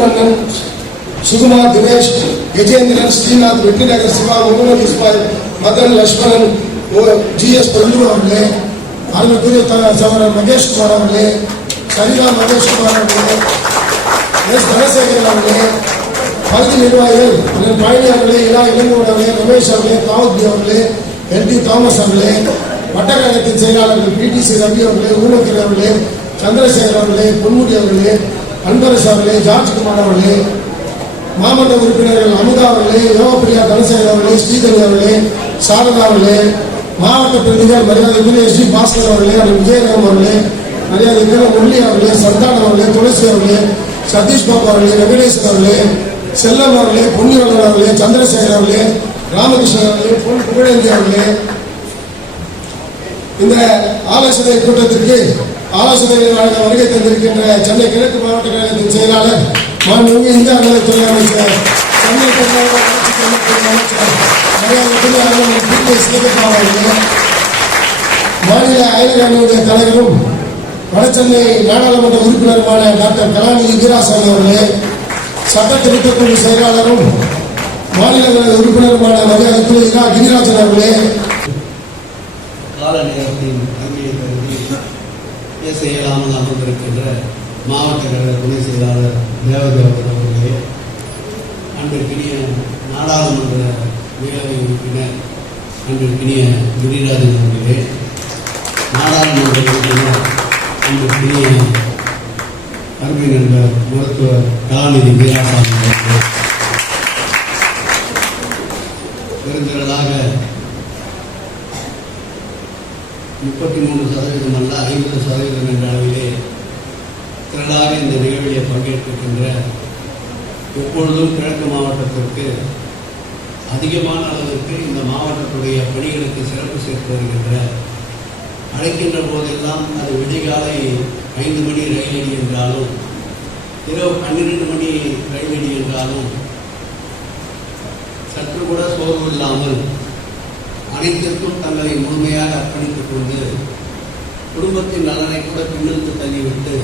Manivannan Sukumar Dinesh Gajendran Srinath Vetrinagar Siva Mohammed Ismail Madan Lakshmanan G S பிரபு அவர்களே அருமைக்குரிய த- சகோதரர் மகேஷ்குமார் அவர்களே சரிதா மகேஷ்குமார் அவர்களே எஸ் தனசேகரன் அவர்களே பகுதி நிர்வாகிகள் அண்ணன் பழனி அவர்களே இலா இளங்கோடு அவர்களே ரமேஷ் அவர்களே தாவூத் அவர்களே என் டி தாமஸ் அவர்களே வட்டக்கழகத்தின் செயலாளர்கள் பிடிசி ரவி அவர்களே ஊனக்கர் அவர்களே சந்திரசேகர் அவர்களே பொன்முடி அவர்களே அன்பரசு அவர்களே ஜார்ஜ்குமார் அவர்களே மாமன்ற உறுப்பினர்கள் அமுதா அவர்களே யோகப்பிரியா தனசேகர் அவர்களே ஸ்ரீதரி அவர்களே சாரதா அவர்களே மாவட்ட பிரதிகள் மரியாதை எஸ் பாஸ்கர் அவர்களே அண்ணன் விஜயராம் அவர்களே மரியாதைக்குரிய முரளி அவர்களே சந்தானம் அவர்களே துளசி அவர்களே சதீஷ் பாபு அவர்களே வெங்கடேசன் அவர்களே செல்லம் அவர்களே பொன்னிவளன் அவர்களே சந்திரசேகர் அவர்களே ராமகிருஷ்ணன் அவர்களே பொன் புகழேந்தி அவர்களே. இந்த ஆலோசனை கூட்டத்திற்கு ஆலோசனை வருகை தந்திருக்கின்ற சென்னை கிழக்கு மாவட்ட கழகத்தின் செயலாளர் மாண்புமிகு இந்திய அறநிலைத்துறை அமைச்சர் சென்னை அமைச்சர் மாநில அயல் அணியுடைய தலைவரும் வடசென்னை நாடாளுமன்ற உறுப்பினருமான டாக்டர் கலாநிதி வீராசாமி அவர்களே சட்ட திருத்தக்குழு செயலாளரும் மாநிலங்களவை உறுப்பினருமான மரியாதைக்குரிய இரா கிரிராஜன் அவர்களே. கால நேரத்தின் செய்யலாமல் அமர்ந்திருக்கின்ற மாவட்ட கழக துணை செயலாளர் தேவதேவன் அவர்களே அன்றைக்கினிய நாடாளுமன்ற மேலவை உறுப்பினர் அன்றைக்கினிய கிரிராஜன் அவர்களே நாடாளுமன்ற உறுப்பினர் அன்றைக்கினிய அருமை நண்பர் மருத்துவர் கலாநிதி வீராசாமி அவர்களே. பெருந்திரளாக முப்பத்தி மூணு சதவீதம் அல்ல ஐம்பது சதவீதம் என்ற அளவிலே திரளாக இந்த நிகழ்விலே பங்கேற்கின்ற எப்பொழுதும் கிழக்கு மாவட்டத்திற்கு அதிகமான அளவிற்கு இந்த மாவட்டத்துடைய பணிகளுக்கு சிறப்பு சேர்த்து வருகின்ற அழைக்கின்ற போதெல்லாம் அது விடிகாலை ஐந்து மணி ரயிலடி என்றாலும் இரவு பன்னிரெண்டு மணி ரயிலடி என்றாலும் சற்று கூட சோர்வு இல்லாமல் அனைத்திற்கும் தங்களை முழுமையாக அர்ப்பணித்துக் கொண்டு குடும்பத்தின் நலனை கூட பின்னிற்கு தள்ளிவிட்டு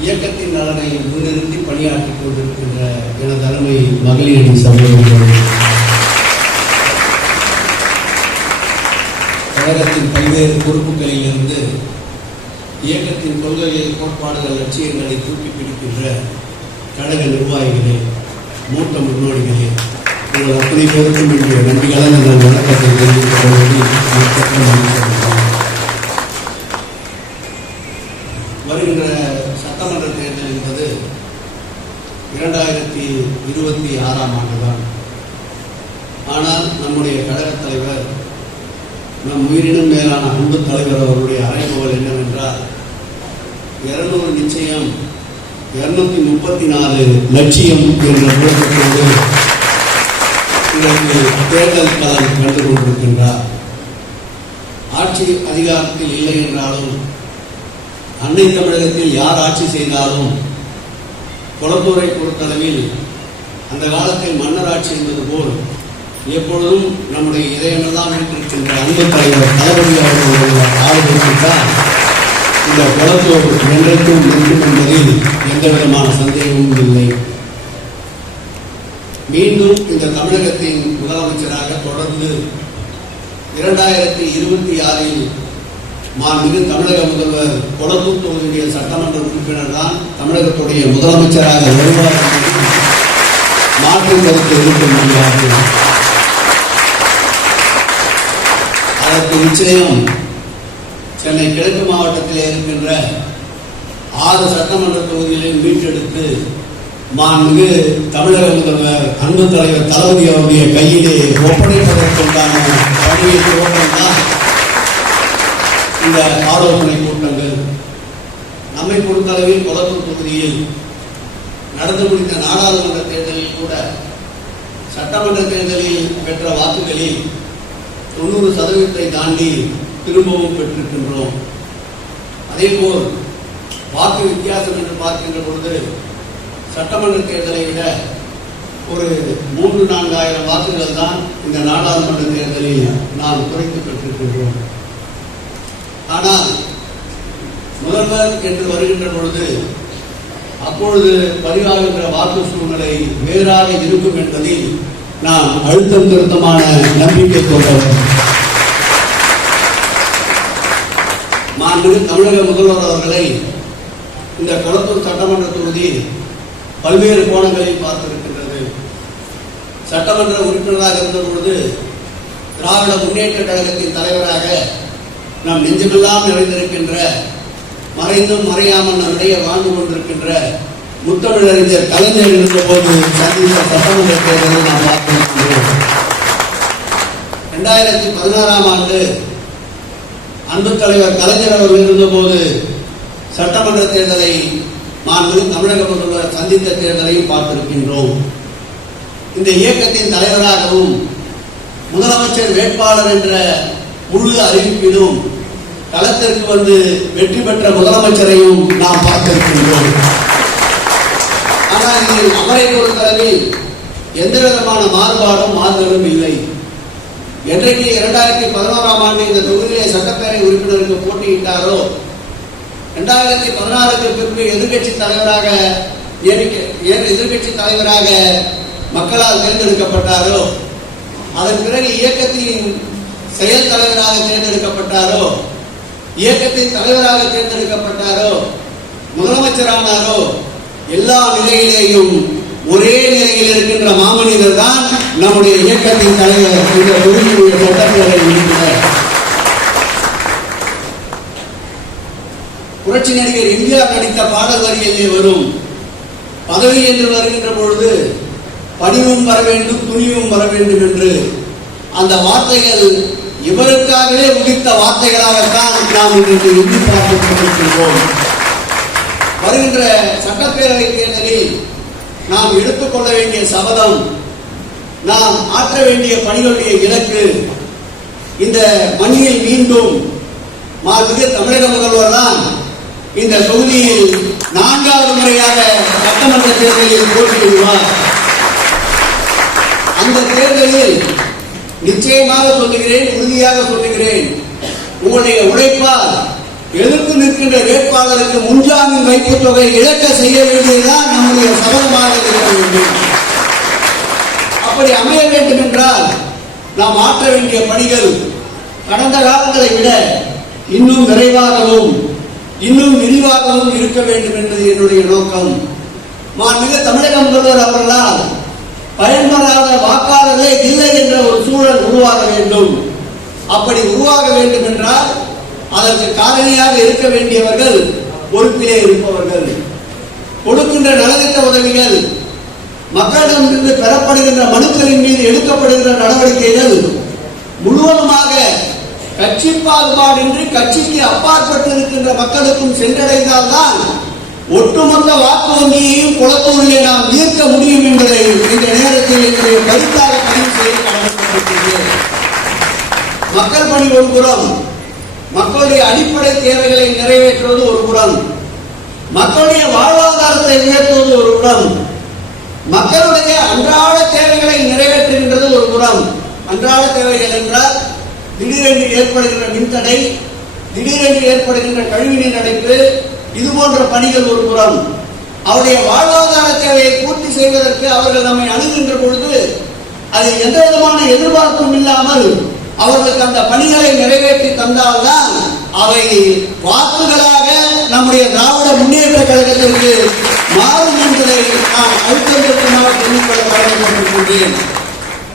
இயக்கத்தின் நலனை முன்னிறுத்தி பணியாற்றிக் கொண்டிருக்கின்ற எனது அருமை மகளிரணி சகோதரர்கள். கழகத்தின் பல்வேறு பொறுப்புகளில் இருந்து இயக்கத்தின் கொள்கைகள் கோட்பாடுகள் லட்சியங்களை தூக்கி பிடிக்கின்ற கழக நிர்வாகிகளே மூத்த முன்னோடிகளே உங்கள் அத்தனை பேருக்கும் இன்று நன்றிகளான நான் வணக்கத்தை தெரிவித்துக் வருகின்ற சட்டமன்ற தேர்தல் என்பது இரண்டாயிரத்தி இருபத்தி ஆறாம் ஆண்டுதான். ஆனால் நம்முடைய கழகத் தலைவர் நம் உயிரினும் மேலான அன்பு தலைவர் அவருடைய அறைகோல் என்னவென்றால் இருநூறு நிச்சயம் இருநூத்தி முப்பத்தி நாலு லட்சியம் என்ற முழக்கத்தோடு தேர்தல் களம் கண்டு கொண்டிருக்கின்றார். ஆட்சி அதிகாரத்தில் இல்லை என்றாலும் அன்னை தமிழகத்தில் யார் ஆட்சி செய்தாலும் குளத்தூரை பொறுத்தளவில் அந்த காலத்தில் மன்னர் ஆட்சி என்பது போல் எப்பொழுதும் நம்முடைய இதயமெல்லாம் வீட்டிருக்கின்ற அன்பு தலைவர் தளபதி அவர்களுடைய ஆளுநர் இந்த குளத்தூர் என்றைக்கும் நிற்கும் என்பதில் எந்த விதமான சந்தேகமும் இல்லை. மீண்டும் இந்த தமிழகத்தின் முதலமைச்சராக தொடர்ந்து இரண்டாயிரத்தி இருபத்தி ஆறில் மாண்புமிகு தமிழக முதல்வர் கொளத்தூர் தொகுதியுடைய சட்டமன்ற உறுப்பினர் தான் தமிழகத்துடைய முதலமைச்சராக வருவார் மாற்று கருத்து இருக்க அதற்கு நிச்சயம் சென்னை கிழக்கு மாவட்டத்தில் இருக்கின்ற ஆறு சட்டமன்ற தொகுதிகளையும் மீட்டெடுத்து மாண்புமிகு தமிழக முதல்வர் அன்பு தலைவர் தளபதி அவருடைய கையிலே ஒப்படைப்பதற்குண்டான பணியை துவக்கம்தான் இந்த ஆலோசனை கூட்டங்கள் நம்மை பொறுத்தளவில் கொளத்தூர் தொகுதியில் நடந்து முடிந்த நாடாளுமன்ற தேர்தலில் கூட சட்டமன்ற தேர்தலில் பெற்ற வாக்குகளில் தொண்ணூறு சதவீதத்தை தாண்டி திரும்பவும் பெற்றிருக்கின்றோம். அதேபோல் வாக்கு வித்தியாசம் என்று பார்க்கின்ற பொழுது சட்டமன்ற தேர்தலை விட ஒரு மூன்று நான்காயிரம் வாக்குகள் தான் இந்த நாடாளுமன்ற தேர்தலில் நாம் குறைத்து பெற்றிருக்கின்றோம். ஆனால் முதல்வர் என்று வருகின்ற பொழுது அப்பொழுது பதிவாகின்ற வாக்கு சூழ்நிலை வேறாக இருக்கும் என்பதில் நான் அழுத்தம் திருத்தமான நம்பிக்கை கொண்டவர் மாண்புமிகு தமிழக முதல்வர் அவர்களை இந்த கொளத்தூர் சட்டமன்ற தொகுதி பல்வேறு கோணங்களில் பார்த்திருக்கின்றது. சட்டமன்ற உறுப்பினராக இருந்த பொழுது திராவிட முன்னேற்ற கழகத்தின் தலைவராக நம் நெஞ்சமெல்லாம் நிறைந்திருக்கின்ற மறைந்தும் மறையாமல் நம்மிடையே வாழ்ந்து கொண்டிருக்கின்ற முத்தமிழறிஞர் கலைஞர் இருந்தபோது சந்தித்த சட்டமன்ற தேர்தலை நாம் பார்த்திருக்கின்றோம். இரண்டாயிரத்தி பதினாறாம் ஆண்டு அன்பு தலைவர் கலைஞர் அவர்கள் இருந்தபோது சட்டமன்ற தேர்தலை மாண்பு தமிழக முதல்வர் சந்தித்த தேர்தலையும் பார்த்திருக்கின்றோம். இந்த இயக்கத்தின் தலைவராகவும் முதலமைச்சர் வேட்பாளர் என்ற முழு அறிவிப்பிலும் களத்திற்கு வந்து வெற்றி பெற்ற முதலமைச்சரையும் நாம் பார்த்திருக்கின்றோம். ஆனால் இதில் அவரை பொறுத்தளவில் எந்த விதமான மாறுபாடும் மாறுதலும் இல்லை. என்றைக்கு இரண்டாயிரத்தி பதினோராம் ஆண்டு இந்த தொகுதியிலே சட்டப்பேரவை உறுப்பினருக்கு போட்டியிட்டாரோ இரண்டாயிரத்தி பதினாறுக்கு பிறகு எதிர்க்கட்சி தலைவராக எதிர்கட்சி எதிர்க்கட்சி தலைவராக மக்களால் தேர்ந்தெடுக்கப்பட்டாரோ அதன் பிறகு இயக்கத்தின் செயல் தலைவராக தேர்ந்தெடுக்கப்பட்டாரோ இயக்கத்தின் தலைவராக தேர்ந்தெடுக்கப்பட்டாரோ முதலமைச்சரானாரோ எல்லா நிலையிலேயும் ஒரே நிலையில் இருக்கின்ற மாமனிதர் தான் நம்முடைய இயக்கத்தின் தலைவர் இந்த தொகுதியுடைய சட்டப்பேரவை உறுப்பினர் புரட்சி நடிகர் எம்ஜிஆர் நடித்த பாடல் வரிகளிலே வரும். பதவி என்று வருகின்ற பொழுது பணிவும் வர வேண்டும் துணிவும் வர வேண்டும் என்று அந்த வார்த்தைகள் இவருக்காகவே உதித்த வார்த்தைகளாகத்தான் நாம் இன்றைக்கு எண்ணி பார்த்துக் கொண்டிருக்கின்றோம். வருகின்ற சட்டப்பேரவை தேர்தலில் நாம் எடுத்துக்கொள்ள வேண்டிய சபதம் நாம் ஆற்ற வேண்டிய பணிகளுடைய இலக்கு இந்த மண்ணில் மீண்டும் மாண்புமிகு தமிழக முதல்வர் தான் இந்த தொகுதியில் நான்காவது முறையாக சட்டமன்ற தேர்தலில் போட்டியிடுவார். அந்த தேர்தலில் நிச்சயமாக சொல்லுகிறேன் உறுதியாக சொல்லுகிறேன். உங்களுடைய உழைப்பால் எதிர்த்து நிற்கின்ற வேட்பாளருக்கு முன்ஜாமீன் வைப்பு தொகை இழக்க செய்ய வேண்டியதுதான் நம்முடைய சபதமாக இருக்க வேண்டும். அப்படி அமைய வேண்டும் என்றால் நாம் ஆற்ற வேண்டிய பணிகள் கடந்த காலங்களை விட இன்னும் விரைவாகவும் இன்னும் விரிவாகவும் இருக்க வேண்டும் என்பது என்னுடைய நோக்கம். மாண்புமிகு தமிழக முதல்வர் அவர்களால் பயன்படாத வாக்காளர்களே இல்லை என்ற ஒரு சூழல் உருவாக வேண்டும். அப்படி உருவாக வேண்டும் என்றால் அதற்கு காரணியாக இருக்க வேண்டியவர்கள் பொறுப்பிலே இருப்பவர்கள். கொடுக்கின்ற நலத்திட்ட உதவிகள் மக்களிடமிருந்து பெறப்படுகின்ற மனுக்களின் மீது எடுக்கப்படுகின்ற நடவடிக்கைகள் முழுவதுமாக கட்சி பாகுபாடின்றி கட்சிக்கு அப்பாற்பட்டு இருக்கின்ற மக்களுக்கும் சென்றடைந்தால்தான் ஒட்டுமொத்த வாக்கு வங்கியையும் குளத்தூரிலே நாம் ஈர்க்க முடியும் என்பதை இந்த நேரத்தில் என்னுடைய கருத்தாக பதிவு செய்ய கடமைப்பட்டிருக்கிறேன் மக்கள் பணி ஒரு புறம் மக்களுடைய அடிப்படை தேவைகளை நிறைவேற்றுவது ஒரு புறம் மக்களுடைய வாழ்வாதாரத்தை உயர்த்துவது ஒரு புறம் மக்களுடைய அன்றாட தேவைகளை நிறைவேற்றுகின்றது ஒரு புறம் அன்றாட தேவைகள் என்றால் திடீரென்று ஏற்படுகின்ற மின்தடை திடீரென்று ஏற்படுகின்ற கழிவுநீர் அடைப்பு இது போன்ற பணிகள் ஒரு புறம். அவருடைய வாழ்வாதார தேவையை பூர்த்தி செய்வதற்கு அவர்கள் நம்மை அணுகின்ற பொழுது அதில் எந்த விதமான எதிர்பார்ப்பும் இல்லாமல் அவர்களுக்கு அந்த பணிகளை நிறைவேற்றி தந்தால்தான் அவை வாக்குகளாக நம்முடைய திராவிட முன்னேற்ற கழகத்திற்கு மாறும் என்பதை நான் அழுத்தம் திருத்தமாக சொல்லிக்கொள்ள கடமைப்பட்டிருக்கின்றேன்.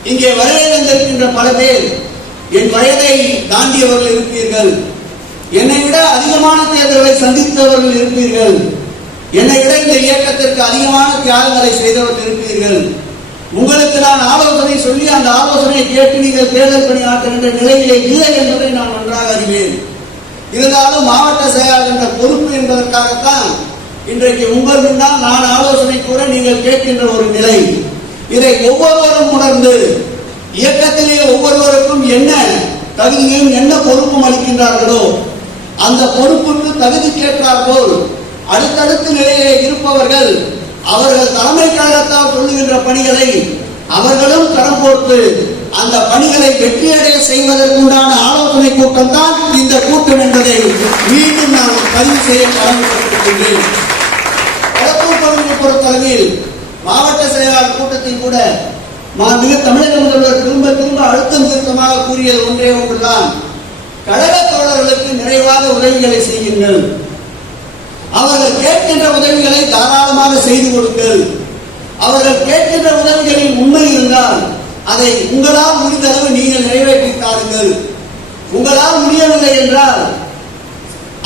இங்கே வருகை தந்திருக்கின்ற பல பேர் என் வயதை தாண்டியவர்கள் இருப்பீர்கள். என்னை விட அதிகமான தேர்தல்களை சந்தித்தவர்கள் இருப்பீர்கள். என்னை விட இந்த இயக்கத்திற்கு அதிகமான தியாகங்களை செய்தவர்கள் இருப்பீர்கள். உங்களுக்கு நான் ஆலோசனை சொல்லி அந்த ஆலோசனையை கேட்டு நீங்கள் தேர்தல் பணியாற்றுகின்ற நிலையிலே இல்லை என்பதை நான் நன்றாக அறிவேன். இருந்தாலும் மாவட்ட செயலாளர் என்ற பொறுப்பு என்பதற்காகத்தான் இன்றைக்கு உங்கள் முன்னால் நான் ஆலோசனை கூட நீங்கள் கேட்கின்ற ஒரு நிலை. இதை ஒவ்வொருவரும் உணர்ந்து இயக்கத்திலே ஒவ்வொருவருக்கும் என்ன தகுதியும் என்ன பொறுப்பும் அளிக்கின்றார்களோ அந்த பொறுப்புக்கு தகுதி போல் அடுத்தடுத்த நிலையிலே இருப்பவர்கள் அவர்கள் தலைமை கழகத்தால் சொல்லுகின்ற பணிகளை அவர்களும் கடன் போட்டு அந்த பணிகளை வெற்றியடைய செய்வதற்குண்டான ஆலோசனை கூட்டம் தான் இந்த கூட்டம் என்பதை மீண்டும் நான் பதிவு செய்ய கடமைப்பட்டிருக்கின்றேன் பொறுத்தளவில் மாவட்ட செயலாளர் கூட்டத்தில் கூட மாண்புமிகு தமிழக முதல்வர் திரும்ப திரும்ப அழுத்தம் திருத்தமாக கூறியது ஒன்றே ஒன்றுதான். கழக தோழர்களுக்கு நிறைவாக உதவிகளை செய்யுங்கள். அவர்கள் கேட்கின்ற உதவிகளை தாராளமாக செய்து கொடுங்கள். அவர்கள் கேட்கின்ற உதவிகளில் உண்மை இருந்தால் அதை உங்களால் முடிந்த அளவு நீங்கள் நிறைவேற்றி தாருங்கள் உங்களால் முடியவில்லை என்றால்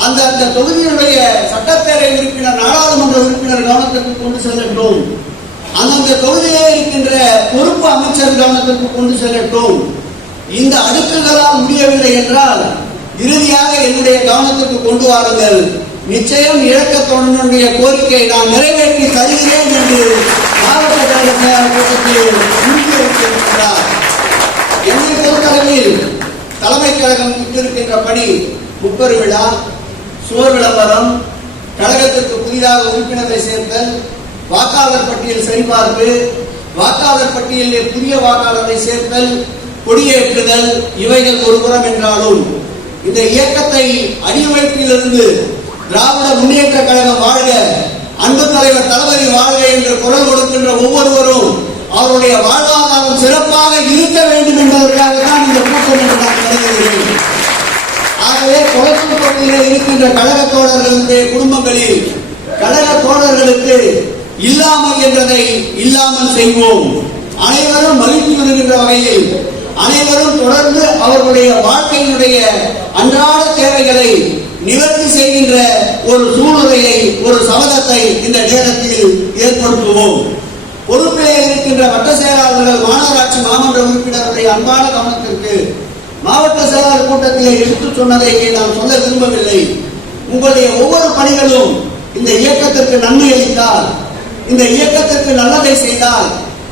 அந்த அந்த தொகுதியினுடைய சட்டப்பேரவை உறுப்பினர் நாடாளுமன்ற உறுப்பினர் கவனத்திற்கு கொண்டு செல்லட்டும் அந்தந்த தொகுதியிலே இருக்கின்ற பொறுப்பு அமைச்சர் கவனத்திற்கு கொண்டு செல்லட்டும். இந்த அடுக்குகளால் முடியவில்லை என்றால் இறுதியாக என்னுடைய கவனத்திற்கு கொண்டு வாருங்கள். நிச்சயம் இழக்கத்தோழனுடைய கோரிக்கையை நான் நிறைவேற்றி தருகிறேன் என்று மாவட்ட கழக கூட்டத்தில் உறுதியளித்திருக்கிறார் என்னை பொறுத்தளவில் தலைமை கழகம் விட்டிருக்கின்ற பணி முப்பெரு விழா சுவர் விளம்பரம் கழகத்திற்கு புதிதாக உறுப்பினரை சேர்த்தல் வாக்காளர் பட்டியல் சரிபார்ப்பு வாக்காளர் பட்டியலில் புதிய வாக்காளரை சேர்த்தல் கொடியேற்றுதல் இவைகள் ஒரு புறம் என்றாலும் இந்த இயக்கத்தை அடிவமைப்பிலிருந்து திராவிட முன்னேற்ற கழகம் வாழ்க அன்பு தலைவர் தளபதி வாழ்க என்று குரல் கொடுக்கின்ற ஒவ்வொருவரும் அவருடைய வாழ்வாதாரம் சிறப்பாக இருக்க வேண்டும் என்பதற்காக தான் இந்த கூட்டம் என்று நான் கருதுகிறேன். ஆகவே குளத்தூர் பகுதியில் இருக்கின்ற கழக தோழர்களுடைய குடும்பங்களில் கழக தோழர்களுக்கு இல்லாமல் என்றதை இல்லாமல் செய்வோம். அனைவரும் மகிழ்ச்சி வருகின்ற வகையில் அனைவரும் தொடர்ந்து அவர்களுடைய வாழ்க்கையினுடைய அன்றாட தேவைகளை நிவர்த்தி செய்கின்ற ஒரு சூழ்நிலையை ஒரு சபதத்தை இந்த நேரத்தில் ஏற்படுத்துவோம். பொறுப்பிலே இருக்கின்ற வட்ட செயலாளர்கள் மாநகராட்சி மாமன்ற உறுப்பினருடைய அன்பான கவனத்திற்கு மாவட்ட செயலாளர் கூட்டத்திலே எடுத்துச் சொன்னதை நான் சொல்ல விரும்பவில்லை. உங்களுடைய ஒவ்வொரு பணிகளும் இந்த இயக்கத்திற்கு நன்மை அளித்தால் இந்த இயக்கத்திற்கு நல்லதை செய்தால்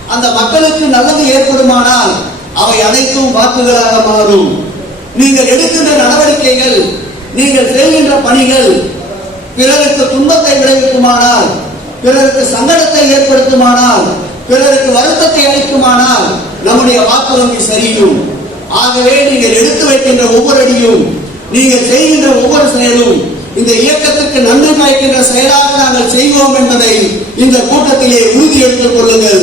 அந்த மக்களுக்கு நல்லது ஏற்படுமானால் அவை அனைத்தும் வாக்குகளாக மாறும். நீங்கள் எடுக்கின்ற நடவடிக்கைகள் நீங்கள் செய்கின்ற பணிகள் பிறருக்கு துன்பத்தை விளைவிக்குமானால் பிறருக்கு சங்கடத்தை ஏற்படுத்துமானால் பிறருக்கு வருத்தத்தை அளிக்குமானால் நம்முடைய வாக்கு வங்கி சரியும். ஆகவே நீங்கள் எடுத்து வைக்கின்ற ஒவ்வொரு அடியும் நீங்கள் செய்கின்ற ஒவ்வொரு செயலும் இந்த இயக்கத்திற்கு நன்றி பயக்கின்ற செயலாக நாங்கள் செய்வோம் என்பதை இந்த கூட்டத்திலே உறுதி எடுத்துக் கொள்ளுங்கள்.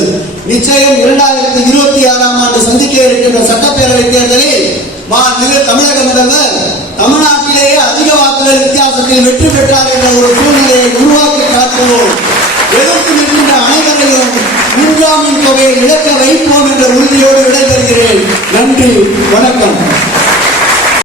நிச்சயம் இரண்டாயிரத்தி இருபத்தி ஆறாம் ஆண்டு சந்திக்க இருக்கின்ற சட்டப்பேரவை தேர்தலில் மாநில தமிழக முதல்வர் தமிழ்நாட்டிலேயே அதிக வாக்குகள் வித்தியாசத்தில் வெற்றி பெற்றார் என்ற ஒரு சூழ்நிலையை உருவாக்கி காட்டுவோம். எதிர்த்து நிற்கின்ற அனைவரையும் மூன்றாமின் தொகையை இழக்க வைப்போம் என்ற உறுதியோடு விடைபெறுகிறேன். நன்றி வணக்கம்.